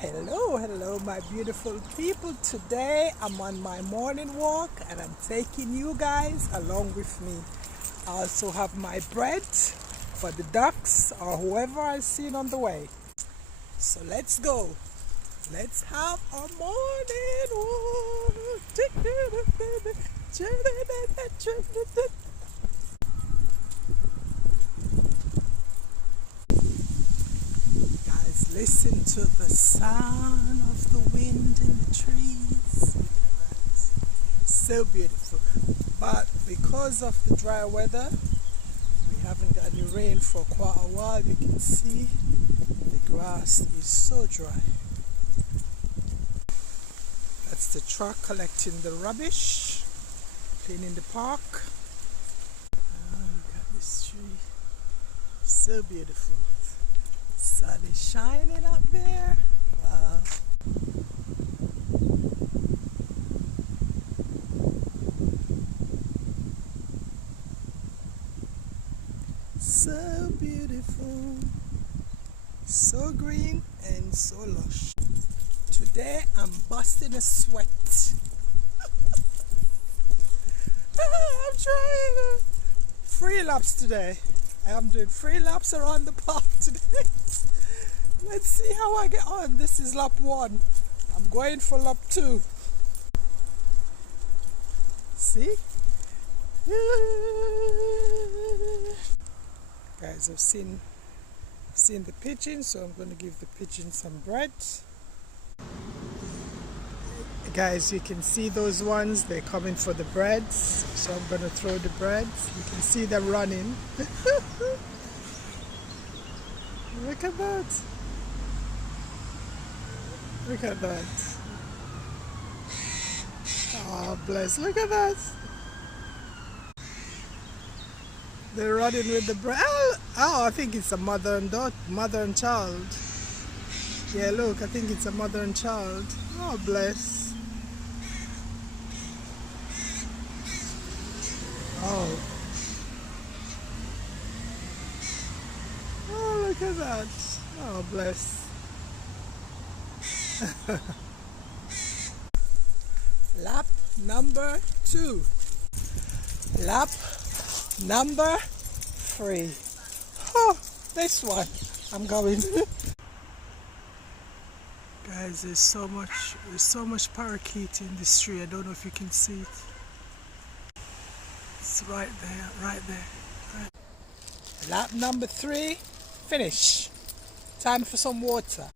Hello, my beautiful people. Today I'm on my morning walk and I'm taking you guys along with me. I also have my bread for the ducks or whoever I see on the way. So let's go. Let's have a morning walk. Guys, listen to the sound of the wind in the trees. Look at that. So beautiful. But because of the dry weather, we haven't got any rain for quite a while. You can see the grass is so dry. That's the truck collecting the rubbish, cleaning the park. Oh, look at this tree. So beautiful. Sun is shining up there. Wow. So beautiful. So green and so lush. Today I'm busting a sweat. I'm trying 3 laps today. I'm doing 3 laps around the park today. Let's see how I get on. This is lap 1. I'm going for lap 2. See? Guys, I've seen the pigeon, so I'm going to give the pigeon some bread. Guys, you can see those ones, they're coming for the breads, so I'm going to throw the breads. You can see them running. Look at that. Look at that. Oh, bless. Look at that. They're running with the bread. Oh, I think it's a mother and child. Yeah, look, I think it's a mother and child. Oh, bless. Oh. Oh, look at that. Oh, bless. Lap number 2. Lap number 3. Oh, this one. I'm going. Guys, there's so much parakeet in this tree. I don't know if you can see it. It's right there, right there. Right. Lap number 3, finish. Time for some water.